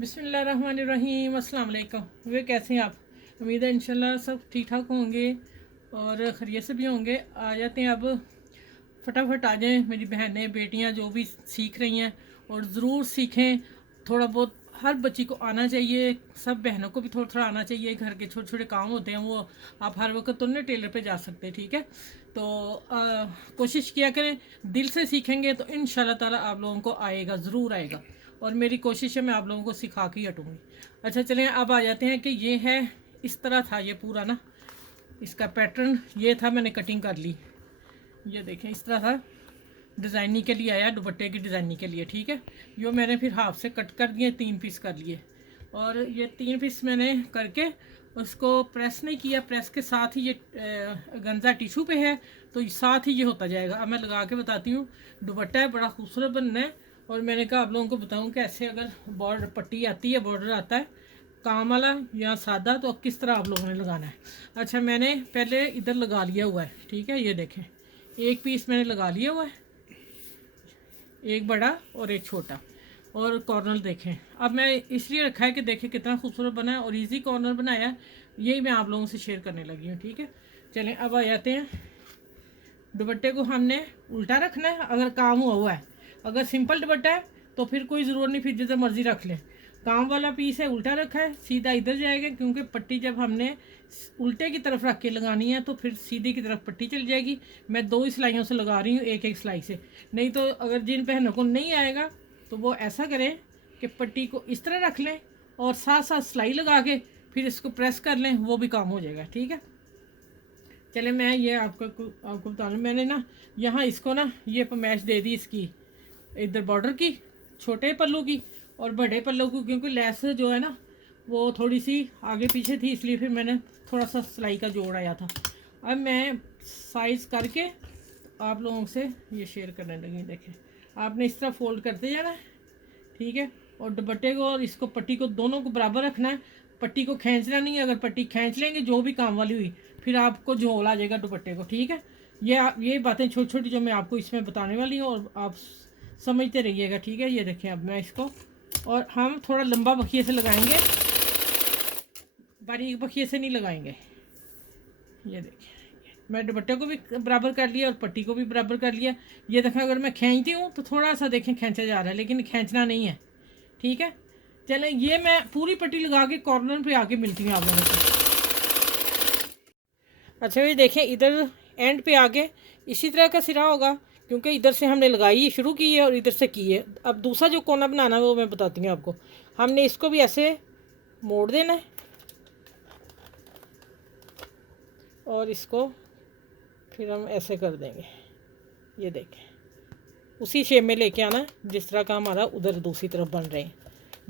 बिस्मिल्लाहिर्रहमानिर्रहीम। अस्सलाम वालेकुम। वे कैसे हैं आप? उम्मीद है इंशाल्लाह सब ठीक ठाक होंगे और खैरियत से भी होंगे। आ जाते हैं अब, फटाफट आ जाएं मेरी बहनें बेटियां जो भी सीख रही हैं, और ज़रूर सीखें। थोड़ा बहुत हर बच्ची को आना चाहिए, सब बहनों को भी थोड़ा थोड़ा आना चाहिए। घर के छोटे छोटे काम होते हैं, वो आप हर वक्त तो नहीं टेलर पे जा सकते, ठीक है? तो कोशिश किया करें, दिल से सीखेंगे तो इंशाल्लाह ताला आप लोगों को आएगा, ज़रूर आएगा। और मेरी कोशिश है मैं आप लोगों को सिखा के ही हटूँगी। अच्छा चलें, अब आ जाते हैं कि ये है, इस तरह था ये पूरा ना, इसका पैटर्न ये था, मैंने कटिंग कर ली। ये देखें इस तरह था, डिज़ाइनिंग के लिए आया, दुपट्टे की डिज़ाइनिंग के लिए, ठीक है? यो मैंने फिर हाफ से कट कर दिए, 3 पीस कर लिए। और ये 3 पीस मैंने करके उसको प्रेस नहीं किया, प्रेस के साथ ही ये गंजा टिशू पे है, तो साथ ही ये होता जाएगा। अब मैं लगा के बताती हूँ। दुपट्टा है, बड़ा खूबसूरत बनना है। और मैंने कहा आप लोगों को बताऊँ कि ऐसे अगर बॉर्डर पट्टी आती है, बॉर्डर आता है काम वाला या सादा, तो किस तरह आप लोगों ने लगाना है। अच्छा, मैंने पहले इधर लगा लिया हुआ है, ठीक है? ये देखें, एक पीस मैंने लगा लिया हुआ है, एक बड़ा और एक छोटा। और कॉर्नर देखें, अब मैं इसलिए रखा है कि देखें कितना खूबसूरत बना है और इजी कॉर्नर बनाया है। यही मैं आप लोगों से शेयर करने लगी हूँ, ठीक है? चलें अब आ जाते हैं। दुपट्टे को हमने उल्टा रखना है अगर काम हुआ हुआ है। अगर सिंपल दुपट्टा है तो फिर कोई ज़रूरत नहीं, फिर जितना मर्जी रख लें। काम वाला पीस है उल्टा रखा है, सीधा इधर जाएगा, क्योंकि पट्टी जब हमने उल्टे की तरफ रख के लगानी है तो फिर सीधी की तरफ पट्टी चल जाएगी। मैं 2 ही सिलाइयों से लगा रही हूँ, एक एक सिलाई से। नहीं तो अगर जिन बहनों को नहीं आएगा तो वो ऐसा करें कि पट्टी को इस तरह रख लें और साथ साथ सिलाई लगा के फिर इसको प्रेस कर लें, वो भी काम हो जाएगा, ठीक है? चले, मैं ये आपको बता दूँ, मैंने ना यहाँ इसको ना ये पमैश दे दी इसकी, इधर बॉर्डर की, छोटे पल्लू की और बड़े पल्लू की, क्योंकि लेस जो है ना वो थोड़ी सी आगे पीछे थी, इसलिए फिर मैंने थोड़ा सा सिलाई का जोड़ आया था। अब मैं साइज़ करके आप लोगों से ये शेयर करने लगी। देखें, आपने इस तरह फोल्ड करते जाना है, ठीक है? और दुपट्टे को और इसको पट्टी को दोनों को बराबर रखना है, पट्टी को खींचना नहीं है। अगर पट्टी खींच लेंगे जो भी काम वाली हुई, फिर आपको झोल आ जाएगा दुपट्टे को, ठीक है? ये बातें छोटी छोटी जो मैं आपको इसमें बताने वाली हूँ, और आप समझते रहिएगा, ठीक है? ये देखें, अब मैं इसको, और हम थोड़ा लंबा बखिए से लगाएंगे, बारीक बखिए से नहीं लगाएंगे। ये देखिए, मैं दुपट्टे को भी बराबर कर लिया और पट्टी को भी बराबर कर लिया। ये देखें, अगर मैं खींचती हूँ तो थोड़ा सा देखें खींचा जा रहा है, लेकिन खींचना नहीं है, ठीक है? चलें, ये मैं पूरी पट्टी लगा के कॉर्नर पे आके मिलती हूँ आप लोगों से। अच्छा, ये देखें, इधर एंड पे आके इसी तरह का सिरा होगा, क्योंकि इधर से हमने लगाई शुरू की है और इधर से की है। अब दूसरा जो कोना बनाना है वो मैं बताती हूँ आपको। हमने इसको भी ऐसे मोड़ देना है और इसको फिर हम ऐसे कर देंगे। ये देखें, उसी शेप में लेके आना जिस तरह का हमारा उधर दूसरी तरफ बन रहे हैं।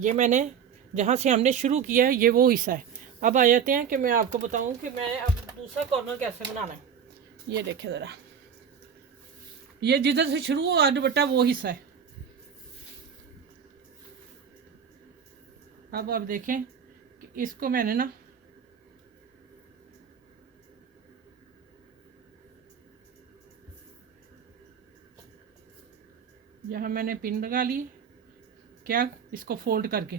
ये मैंने जहाँ से हमने शुरू किया है, ये वो हिस्सा है। अब आ जाते हैं कि मैं आपको बताऊं कि मैं अब दूसरा कॉर्नर कैसे बनाना है। ये देखें ज़रा, ये जिधर से शुरू हुआ दुपट्टा वो हिस्सा है। अब आप देखें कि इसको मैंने ना यहाँ मैंने पिन लगा ली, क्या, इसको फोल्ड करके,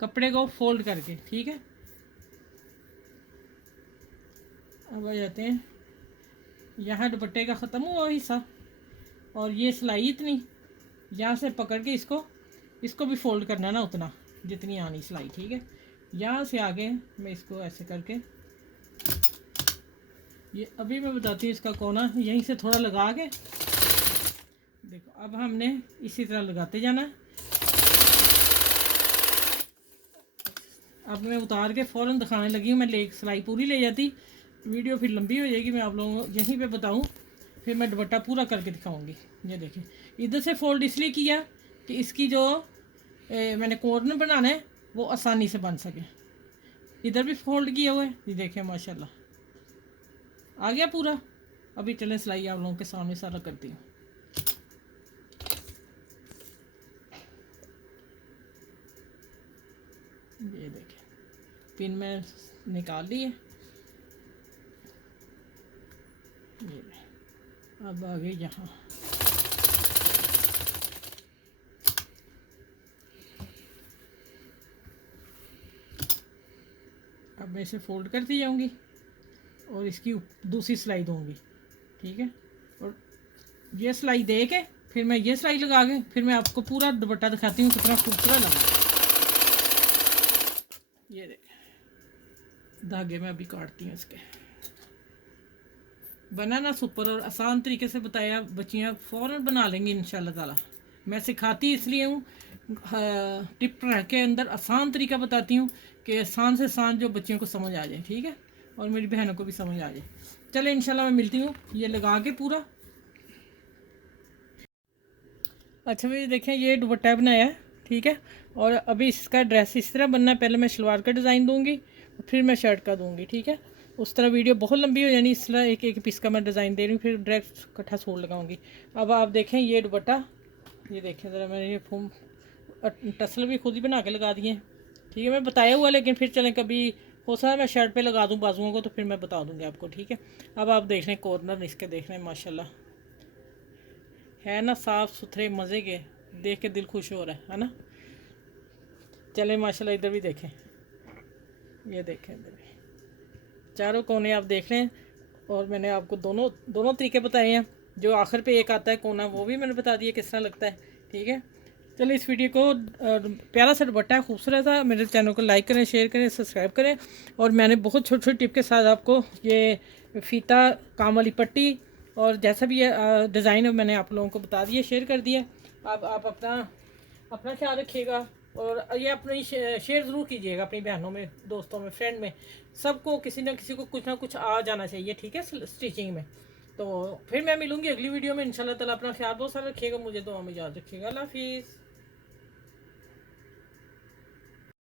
कपड़े को फोल्ड करके, ठीक है? अब आ जाते हैं, यहाँ दुपट्टे का ख़त्म हुआ हिस्सा और ये सिलाई इतनी, यहाँ से पकड़ के इसको भी फोल्ड करना ना उतना जितनी आनी सिलाई, ठीक है? यहाँ से आगे मैं इसको ऐसे करके, ये अभी मैं बताती हूँ इसका कोना, यहीं से थोड़ा लगा के देखो। अब हमने इसी तरह लगाते जाना है। अब मैं उतार के फ़ौरन दिखाने लगी हूँ, मैं सिलाई पूरी ले जाती, वीडियो फिर लंबी हो जाएगी। मैं आप लोगों को यहीं पे बताऊँ, फिर मैं दुपट्टा पूरा करके दिखाऊंगी। ये देखिए, इधर से फोल्ड इसलिए किया कि इसकी जो मैंने कॉर्नर बनाना है वो आसानी से बन सके। इधर भी फोल्ड किया हुआ है, ये देखें माशाल्लाह आ गया पूरा। अभी चलें सिलाई आप लोगों के सामने सारा करती हूँ। ये देखें, पिन में निकाल ली है। ये अब आ गई यहाँ, अब मैं इसे फोल्ड करती जाऊंगी और इसकी दूसरी सिलाई दूंगी, ठीक है। और ये सिलाई दे के फिर मैं ये सिलाई लगा के फिर मैं आपको पूरा दुपट्टा दिखाती हूँ कितना खूबसूरत लगा। ये देख धागे में अभी काटती हूँ इसके। बनाना सुपर और आसान तरीके से बताया, बच्चियाँ फ़ौरन बना लेंगी इंशाल्लाह ताला। मैं सिखाती इसलिए हूँ, टिप के अंदर आसान तरीका बताती हूँ कि आसान से आसान जो बच्चियों को समझ आ जाए, ठीक है, और मेरी बहनों को भी समझ आ जाए। चले इंशाल्लाह मैं मिलती हूँ ये लगा के पूरा। अच्छा भाई देखें ये दुपट्टा बनाया है, ठीक है, और अभी इसका ड्रेस इस तरह बनना है। पहले मैं शलवार का डिज़ाइन दूंगी फिर मैं शर्ट का दूंगी, ठीक है। उस तरह वीडियो बहुत लंबी हो जानी, इस तरह एक एक पीस का मैं डिज़ाइन दे रही हूँ, फिर ड्रेस इकट्ठा सूट लगाऊंगी। अब आप देखें ये दुपट्टा, ये देखें ज़रा, मैंने ये फूम टसल भी खुद ही बना के लगा दिए हैं, ठीक है। मैं बताया हुआ, लेकिन फिर चलें कभी हो सकता है मैं शर्ट पे लगा दूँ बाजुओं को, तो फिर मैं बता दूँगी आपको, ठीक है। अब आप देख लें कॉर्नर इसके, देख लें माशाल्लाह है ना साफ़ सुथरे मज़े के, देख के दिल खुश हो रहा है ना। चले माशाल्लाह इधर भी देखें, ये देखें इधर भी चारों कोने आप देख लें। और मैंने आपको दोनों दोनों तरीके बताए हैं। जो आखिर पे एक आता है कोना वो भी मैंने बता दिया किस तरह लगता है, ठीक है। चलिए इस वीडियो को प्यारा सा दुपट्टा है, खूबसूरत था। मेरे चैनल को लाइक करें, शेयर करें, सब्सक्राइब करें। और मैंने बहुत छोटी छोटी टिप के साथ आपको ये फ़ीता, काम वाली पट्टी और जैसा भी ये डिज़ाइन है मैंने आप लोगों को बता दिया, शेयर कर दिया। आप अपना अपना ख्याल रखिएगा और ये अपनी शेयर ज़रूर कीजिएगा अपनी बहनों में, दोस्तों में, फ्रेंड में, सबको किसी ना किसी को कुछ ना कुछ आ जाना चाहिए, ठीक है, स्टिचिंग में। तो फिर मैं मिलूंगी अगली वीडियो में इंशाल्लाह ताला। अपना ख्याल बहुत सारा रखिएगा, मुझे दुआ में याद रखिएगा। अल्लाह हाफिज़।